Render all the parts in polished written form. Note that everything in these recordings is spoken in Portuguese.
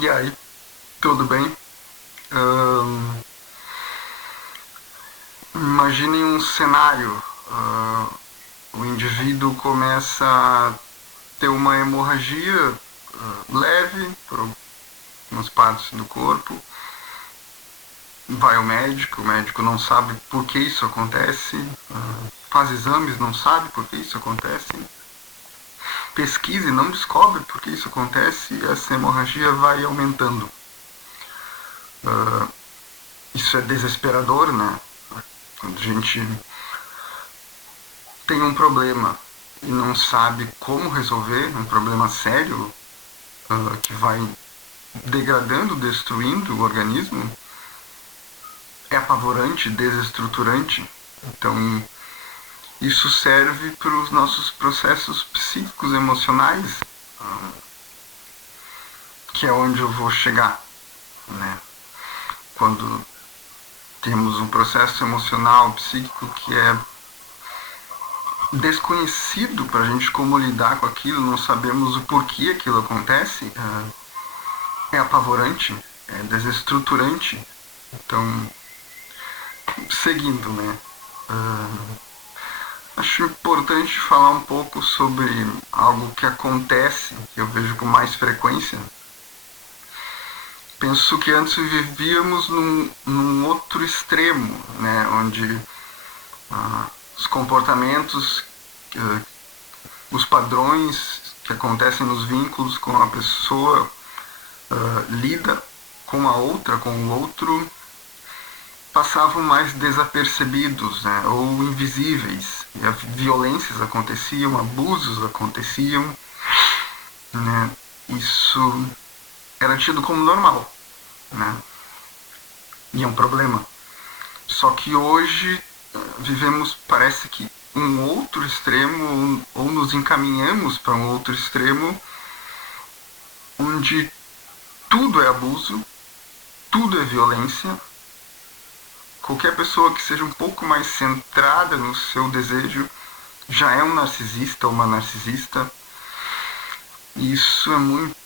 E aí, tudo bem? Ahn, Imaginem um cenário. O indivíduo começa a ter uma hemorragia leve por algumas partes do corpo. Vai ao médico, o médico não sabe por que isso acontece. Faz exames, não sabe por que isso acontece. Pesquisa e não descobre por que isso acontece. E essa hemorragia vai aumentando. Isso é desesperador, né? Quando a gente tem um problema e não sabe como resolver, um problema sério que vai degradando, destruindo o organismo, é apavorante, desestruturante. Então, isso serve para os nossos processos psíquicos, emocionais, que é onde eu vou chegar, né? Quando temos um processo emocional, psíquico que é desconhecido para a gente como lidar com aquilo, não sabemos o porquê aquilo acontece, é apavorante, é desestruturante. Então, seguindo, né? Acho importante falar um pouco sobre algo que acontece, que eu vejo com mais frequência. Penso que antes vivíamos num outro extremo, né? Onde os comportamentos, uh, os padrões que acontecem nos vínculos com a pessoa lida com a outra, com o outro, passavam mais desapercebidos, né, ou invisíveis. E violências aconteciam, abusos aconteciam, né, isso era tido como normal, né, e é um problema. Só que hoje vivemos, parece que, um outro extremo, ou nos encaminhamos para um outro extremo, onde tudo é abuso, tudo é violência. Qualquer pessoa que seja um pouco mais centrada no seu desejo já é um narcisista ou uma narcisista. E isso é muito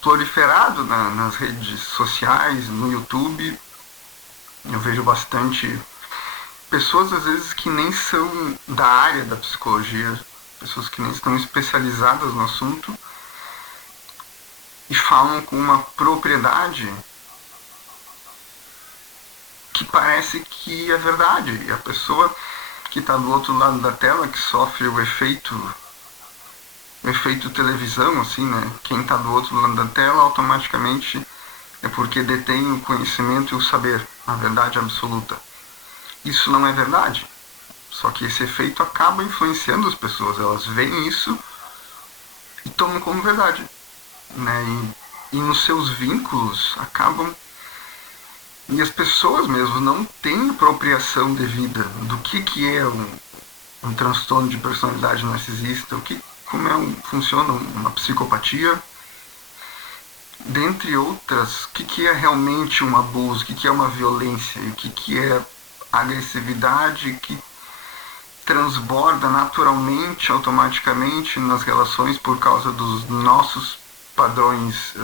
proliferado nas redes sociais, no YouTube. Eu vejo bastante pessoas, às vezes, que nem são da área da psicologia, pessoas que nem estão especializadas no assunto, e falam com uma propriedade que parece que é verdade. E a pessoa que está do outro lado da tela, que sofre o efeito televisão, assim, né? Quem está do outro lado da tela automaticamente é porque detém o conhecimento e o saber, a verdade absoluta. Isso não é verdade. Só que esse efeito acaba influenciando as pessoas. Elas veem isso e tomam como verdade, né? E nos seus vínculos acabam. E as pessoas mesmo não têm apropriação devida do que é um transtorno de personalidade narcisista, como funciona uma psicopatia, dentre outras, o que é realmente um abuso, o que é uma violência, o que é agressividade que transborda naturalmente, automaticamente nas relações por causa dos nossos padrões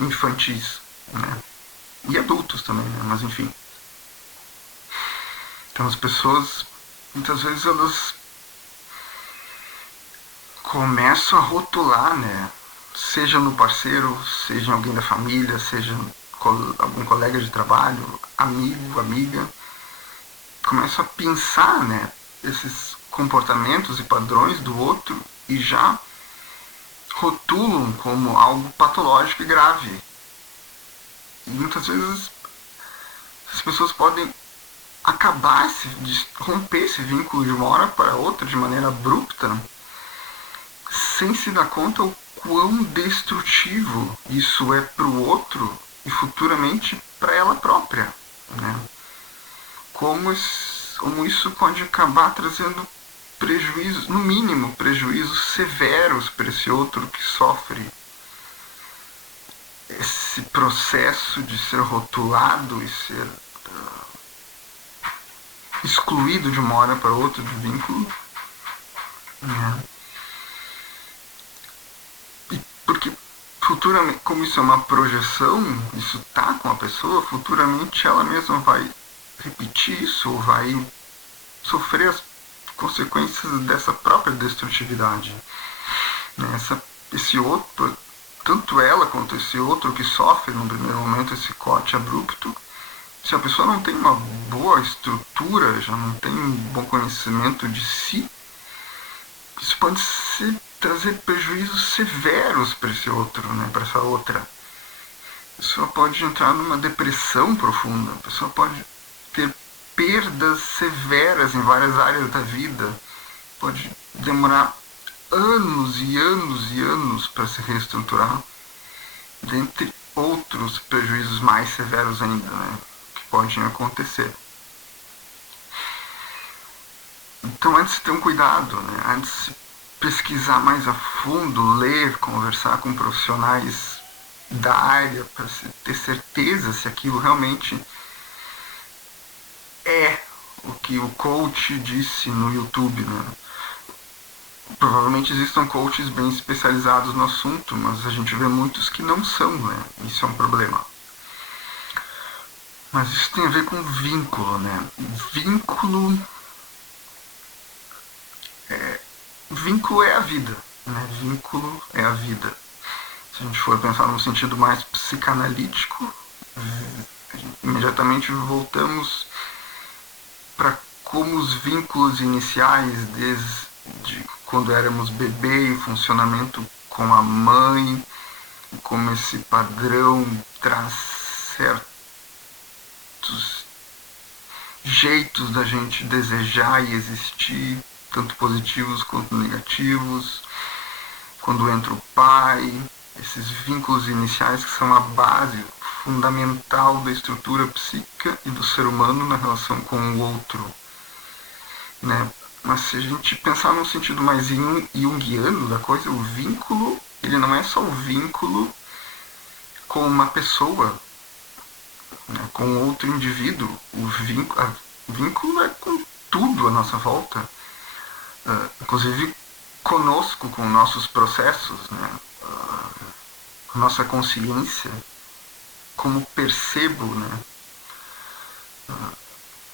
infantis, né? E adultos também, né? Mas enfim. Então as pessoas, muitas vezes elas começam a rotular, né? Seja no parceiro, seja em alguém da família, seja algum colega de trabalho, amigo, amiga, começam a pensar, né, esses comportamentos e padrões do outro e já rotulam como algo patológico e grave. E muitas vezes as pessoas podem acabar, romper esse vínculo de uma hora para outra de maneira abrupta, sem se dar conta o quão destrutivo isso é para o outro e futuramente para ela própria, né? Como isso pode acabar trazendo prejuízos, no mínimo prejuízos severos para esse outro que sofre esse processo de ser rotulado e ser excluído de uma hora para outra do vínculo, né? E porque futuramente, como isso é uma projeção, isso tá com a pessoa, futuramente ela mesma vai repetir isso, ou vai sofrer as consequências dessa própria destrutividade. Né? Esse outro, tanto ela quanto esse outro que sofre no primeiro momento esse corte abrupto, se a pessoa não tem uma boa estrutura, já não tem um bom conhecimento de si, isso pode trazer prejuízos severos para esse outro, né, para essa outra. A pessoa pode entrar numa depressão profunda, a pessoa pode ter perdas severas em várias áreas da vida, pode demorar anos e anos e anos para se reestruturar, dentre outros prejuízos mais severos ainda, né, que podem acontecer. Então, antes de ter um cuidado, né, antes de pesquisar mais a fundo, ler, conversar com profissionais da área para ter certeza se aquilo realmente é o que o coach disse no YouTube, né? Provavelmente existam coaches bem especializados no assunto, mas a gente vê muitos que não são, né? Isso é um problema. Mas isso tem a ver com vínculo, né? Vínculo é a vida, né? Vínculo é a vida. Se a gente for pensar num sentido mais psicanalítico, imediatamente voltamos para como os vínculos iniciais, desde quando éramos bebê, o funcionamento com a mãe, como esse padrão traz certos jeitos da gente desejar e existir, tanto positivos quanto negativos. Quando entra o pai, esses vínculos iniciais que são a base fundamental da estrutura psíquica e do ser humano na relação com o outro. Né? Mas se a gente pensar num sentido mais junguiano da coisa, o vínculo, ele não é só o vínculo com uma pessoa, né? Com outro indivíduo. O vínculo é com tudo à nossa volta, inclusive conosco, com nossos processos, né? Com nossa consciência, como percebo, né?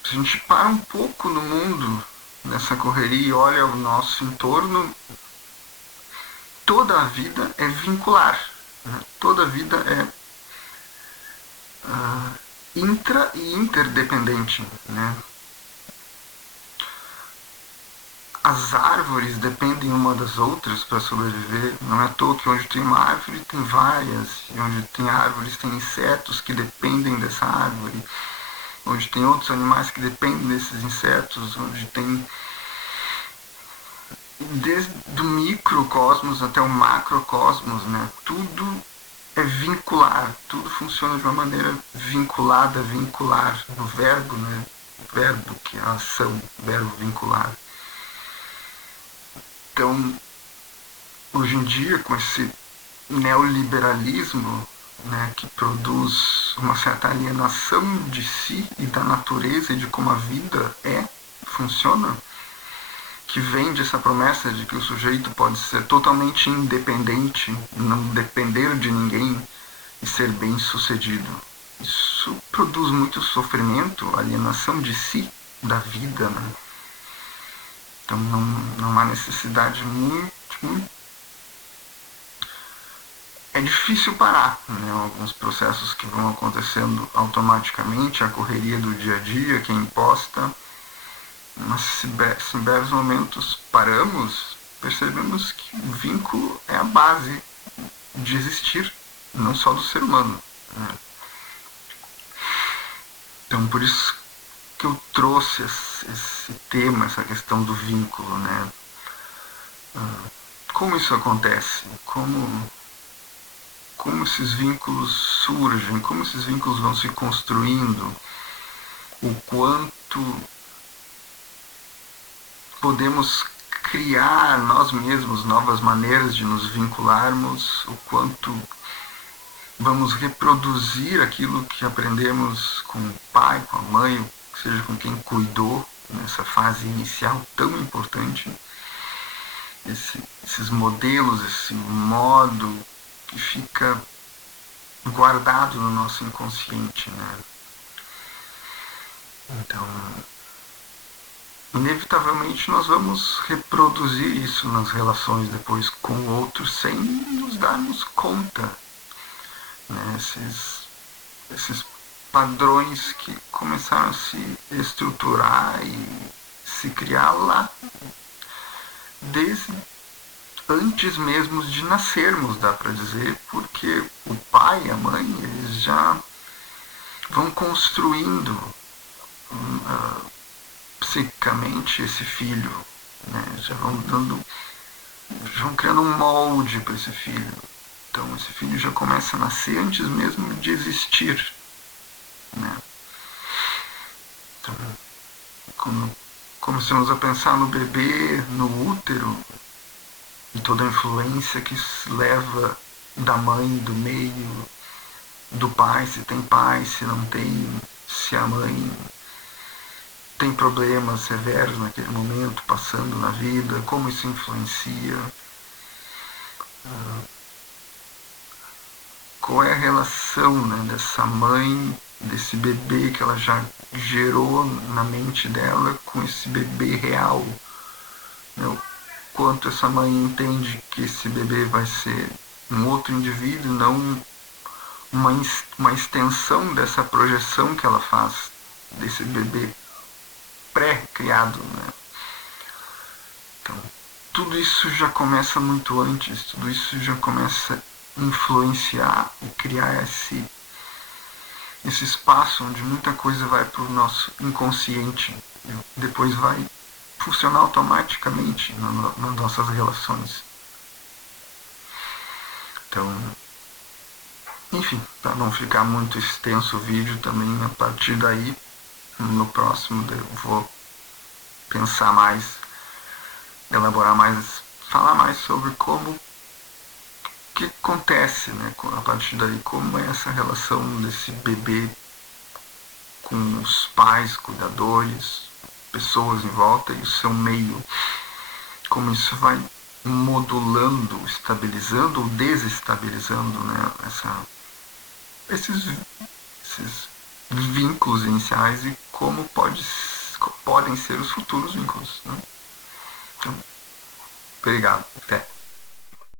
Se a gente para um pouco no mundo, nessa correria, e olha ao nosso entorno, toda a vida é vincular. Né? Toda a vida é intra e interdependente. Né? As árvores dependem uma das outras para sobreviver. Não é à toa que onde tem uma árvore tem várias, e onde tem árvores tem insetos que dependem dessa árvore, onde tem outros animais que dependem desses insetos, onde tem desde o microcosmos até o macrocosmos, né? Tudo é vincular, tudo funciona de uma maneira vinculada, vincular, no verbo, né? O verbo que é a ação, verbo vincular. Então, hoje em dia, com esse neoliberalismo, né, que produz uma certa alienação de si e da natureza e de como a vida funciona, que vende essa promessa de que o sujeito pode ser totalmente independente, não depender de ninguém e ser bem sucedido. Isso produz muito sofrimento, alienação de si, da vida, né? Então não há necessidade muito. É difícil parar, né? Alguns processos que vão acontecendo automaticamente, a correria do dia a dia que é imposta, mas se em breves momentos paramos, percebemos que o vínculo é a base de existir, não só do ser humano. Né? Então por isso que eu trouxe esse tema, essa questão do vínculo, né? Como isso acontece? Como esses vínculos surgem? Como esses vínculos vão se construindo? O quanto podemos criar nós mesmos novas maneiras de nos vincularmos, o quanto vamos reproduzir aquilo que aprendemos com o pai, com a mãe, seja com quem cuidou nessa fase inicial tão importante. Esses modelos, esse modo que fica guardado no nosso inconsciente, né? Então, inevitavelmente nós vamos reproduzir isso nas relações depois com outros sem nos darmos conta, né? Esses padrões que começaram a se estruturar e se criar lá desde antes mesmo de nascermos, dá para dizer, porque o pai e a mãe, eles já vão construindo psicicamente esse filho, né? Já vão criando um molde para esse filho. Então esse filho já começa a nascer antes mesmo de existir, né? Então, quando começamos a pensar no bebê, no útero, e toda a influência que leva da mãe, do meio, do pai, se tem pai, se não tem, se a mãe tem problemas severos naquele momento, passando na vida, como isso influencia, qual é a relação, né, dessa mãe, desse bebê que ela já gerou na mente dela com esse bebê real, né, o quanto essa mãe entende que esse bebê vai ser um outro indivíduo, não uma extensão dessa projeção que ela faz desse bebê pré-criado, né? Então, tudo isso já começa muito antes, tudo isso já começa a influenciar e criar esse espaço onde muita coisa vai para o nosso inconsciente e depois vai funcionar automaticamente nas nossas relações. Então, enfim, para não ficar muito extenso o vídeo também, a partir daí, no próximo eu vou pensar mais, elaborar mais, falar mais sobre como o que acontece, né, a partir daí, como é essa relação desse bebê com os pais, cuidadores, pessoas em volta e o seu meio, como isso vai modulando, estabilizando ou desestabilizando, né, esses vínculos iniciais e como podem ser os futuros vínculos, né? Então, obrigado. Até.